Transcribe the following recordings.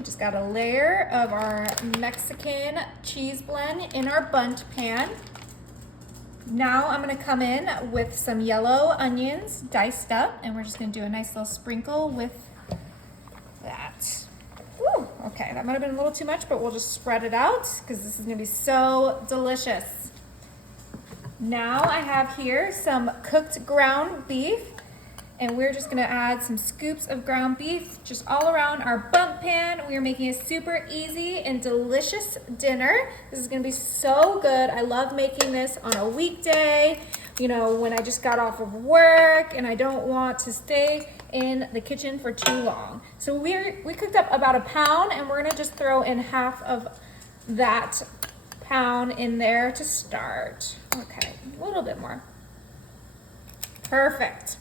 We just got a layer of our Mexican cheese blend in our Bundt pan. Now I'm gonna come in with some yellow onions diced up, and we're just gonna do a nice little sprinkle with that. Woo, okay, that might have been a little too much, but we'll just spread it out because this is gonna be so delicious. Now I have here some cooked ground beef, and we're just gonna add some scoops of ground beef just all around our Bundt pan. We are making a super easy and delicious dinner. This is gonna be so good. I love making this on a weekday, you know, when I just got off of work and I don't want to stay in the kitchen for too long. So we cooked up about a pound, and we're gonna just throw in half of that pound in there to start. Okay, a little bit more. Perfect.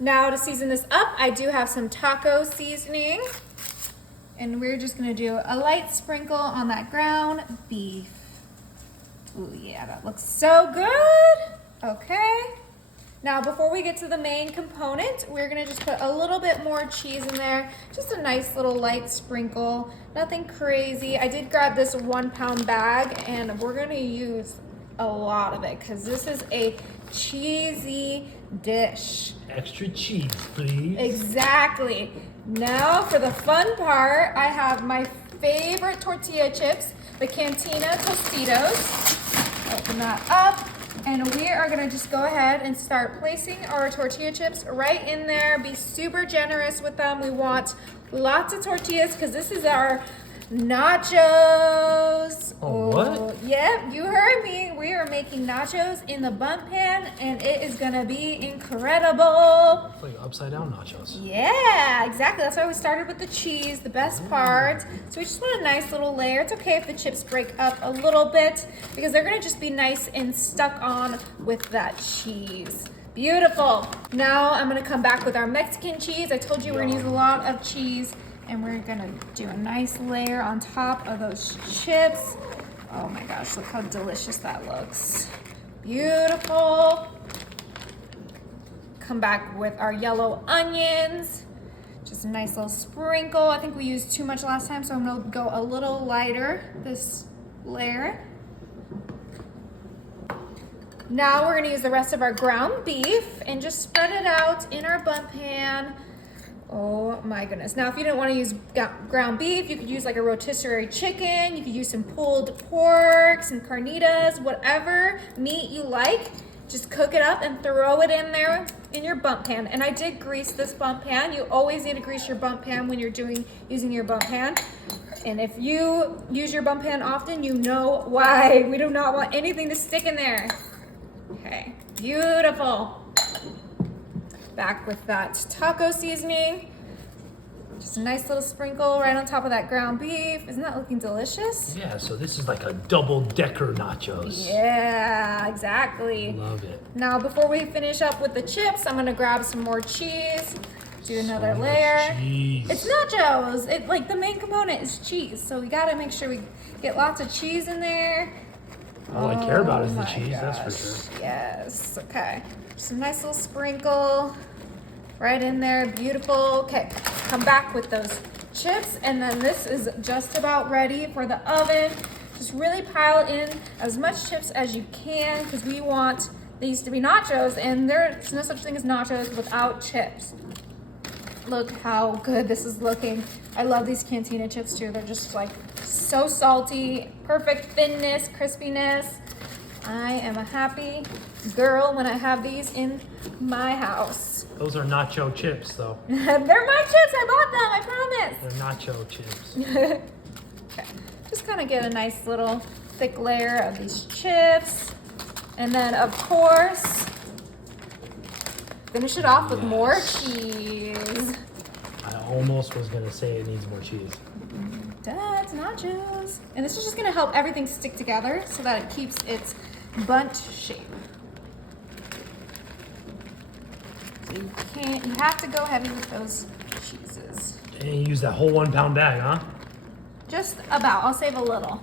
Now to season this up, I do have some taco seasoning, and we're just gonna do a light sprinkle on that ground beef. Ooh, yeah, that looks so good. Okay. Now before we get to the main component, we're gonna just put a little bit more cheese in there. Just a nice little light sprinkle, nothing crazy. I did grab this 1 pound bag, and we're gonna use a lot of it because this is a cheesy dish. Extra cheese, please. Exactly. Now for the fun part, I have my favorite tortilla chips, the Cantina Tostitos. Open that up, and we are gonna just go ahead and start placing our tortilla chips right in there. Be super generous with them. We want lots of tortillas because this is our nachos. Oh, what? Yep, you heard me. We are making nachos in the Bundt pan, and it is gonna be incredible. It's like upside down nachos. Yeah, exactly. That's why we started with the cheese, the best part. So we just want a nice little layer. It's okay if the chips break up a little bit because they're gonna just be nice and stuck on with that cheese. Beautiful. Now I'm gonna come back with our Mexican cheese. I told you we're gonna use a lot of cheese, and we're gonna do a nice layer on top of those chips. Oh my gosh, look how delicious that looks. Beautiful. Come back with our yellow onions. Just a nice little sprinkle. I think we used too much last time, so I'm gonna go a little lighter this layer. Now we're gonna use the rest of our ground beef and just spread it out in our Bundt pan. Oh my goodness. Now, if you didn't want to use ground beef, you could use like a rotisserie chicken. You could use some pulled pork, some carnitas, whatever meat you like. Just cook it up and throw it in there in your Bundt pan. And I did grease this Bundt pan. You always need to grease your Bundt pan when you're using your Bundt pan. And if you use your Bundt pan often, you know why. We do not want anything to stick in there. Okay, beautiful. Back with that taco seasoning. Just a nice little sprinkle right on top of that ground beef. Isn't that looking delicious? Yeah, so this is like a double-decker nachos. Yeah, exactly. Love it. Now, before we finish up with the chips, I'm gonna grab some more cheese. Do another layer. Cheese. It's nachos. Like the main component is cheese, so we gotta make sure we get lots of cheese in there. All I care about is the my cheese, that's for gosh. sure. Yes, okay. Just a nice little sprinkle right in there, beautiful. Okay, come back with those chips, and then this is just about ready for the oven. Just really pile in as much chips as you can because we want these to be nachos, and there's no such thing as nachos without chips. Look how good this is looking. I love these Cantina chips too. They're just like so salty, perfect thinness, crispiness. I am a happy girl when I have these in my house. Those are nacho chips, though. They're my chips. I bought them. I promise. They're nacho chips. Okay. Just kind of get a nice little thick layer of these chips. And then, of course, finish it off with more cheese. I almost was going to say it needs more cheese. Duh, it's nachos. And this is just going to help everything stick together so that it keeps its Bundt shape. So you have to go heavy with those cheeses. And you use that whole 1 pound bag, huh? Just about. I'll save a little.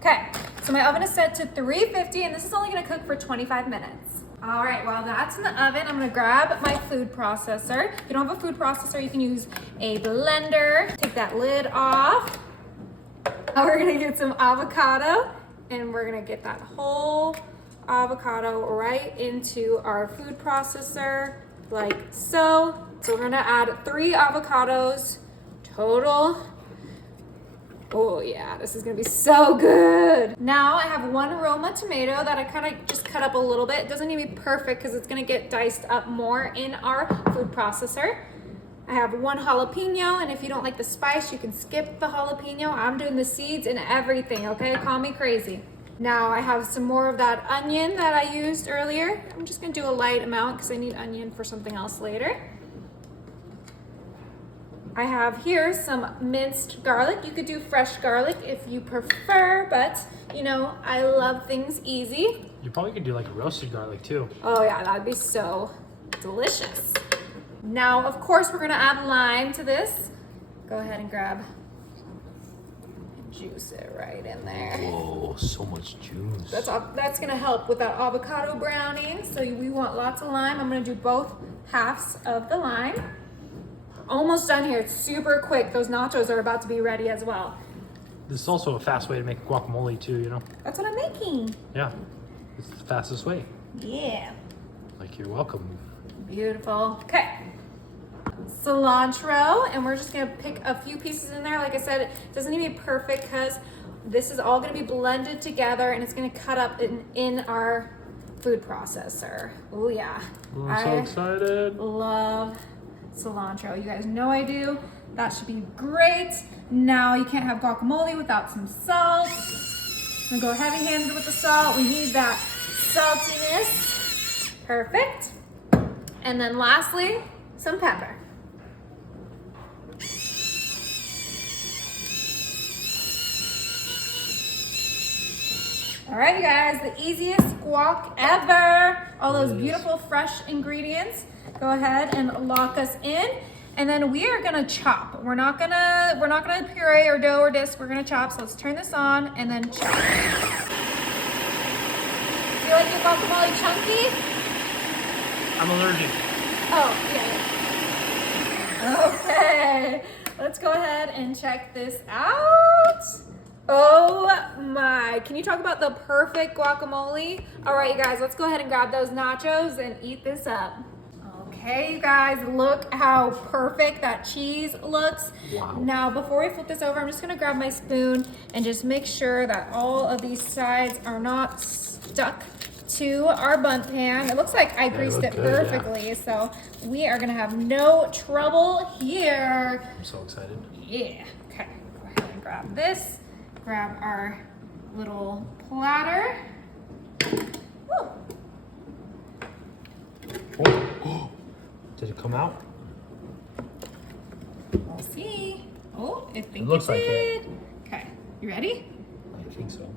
Okay, so my oven is set to 350, and this is only going to cook for 25 minutes. All right, while that's in the oven, I'm gonna grab my food processor. If you don't have a food processor, you can use a blender. Take that lid off. Now we're gonna get some avocado, and we're gonna get that whole avocado right into our food processor, like so. So we're gonna add 3 avocados total. Oh yeah, this is gonna be so good. Now I have 1 Roma tomato that I kind of just cut up a little bit. It doesn't need to be perfect because it's gonna get diced up more in our food processor. I have 1 jalapeno, and if you don't like the spice, you can skip the jalapeno. I'm doing the seeds and everything, okay? Call me crazy. Now I have some more of that onion that I used earlier. I'm just gonna do a light amount because I need onion for something else later. I have here some minced garlic. You could do fresh garlic if you prefer, but you know, I love things easy. You probably could do like a roasted garlic too. Oh yeah, that'd be so delicious. Now, of course, we're gonna add lime to this. Go ahead and grab and juice it right in there. Whoa, so much juice. That's gonna help with that avocado browning. So we want lots of lime. I'm gonna do both halves of the lime. Almost done here. It's super quick. Those nachos are about to be ready as well. This is also a fast way to make guacamole too, you know? That's what I'm making. Yeah, it's the fastest way. Yeah. Like, you're welcome. Beautiful. Okay. Cilantro, and we're just gonna pick a few pieces in there. Like I said, it doesn't need to be perfect because this is all gonna be blended together and it's gonna cut up in our food processor. Oh yeah. Oh, I'm so excited. Love cilantro. You guys know I do. That should be great. Now you can't have guacamole without some salt. I'm gonna go heavy-handed with the salt. We need that saltiness. Perfect. And then lastly, some pepper. All right, you guys, the easiest guac ever. All those beautiful fresh ingredients. Go ahead and lock us in. And then we are gonna chop. We're not gonna puree or dough or disc. We're gonna chop. So let's turn this on and then chop. Do you like your guacamole chunky? I'm allergic. Oh, yeah. Okay, let's go ahead and check this out. Oh my, can you talk about the perfect guacamole? All right, you guys, let's go ahead and grab those nachos and eat this up. Okay, you guys, look how perfect that cheese looks. Wow. Now, before we flip this over, I'm just gonna grab my spoon and just make sure that all of these sides are not stuck to our Bundt pan. It looks like I greased it perfectly, so we are gonna have no trouble here. I'm so excited. Yeah, okay, go ahead and grab this. Grab our little platter. Woo. Oh. Did it come out? We'll see. Oh, I think It looks like did. it. Okay, you ready? I think so.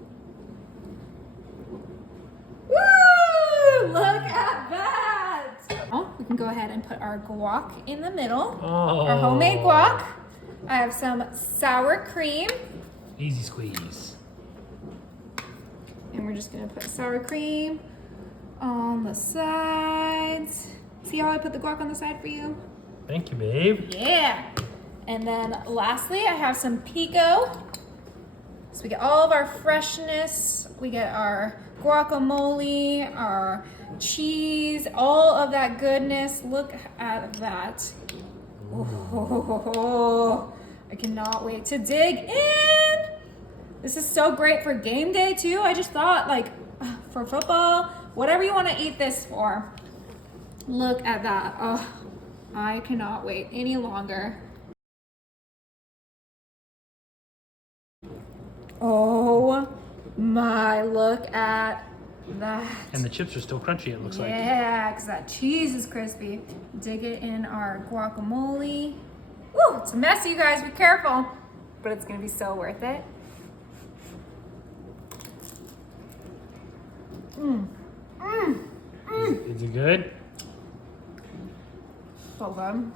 Woo! Look at that! Oh, we can go ahead and put our guac in the middle. Oh. Our homemade guac. I have some sour cream. Easy squeeze. And we're just gonna put sour cream on the sides. See how I put the guac on the side for you? Thank you, babe. Yeah. And then lastly, I have some pico. So we get all of our freshness. We get our guacamole, our cheese, all of that goodness. Look at that. Oh, I cannot wait to dig in. This is so great for game day too. I just thought, like, for football, whatever you want to eat this for. Look at that. Oh, I cannot wait any longer. Oh my, look at that. And the chips are still crunchy, it looks like. Yeah, because that cheese is crispy. Dig it in our guacamole. Woo, it's messy, you guys, be careful. But it's gonna be so worth it. Is it good? So good.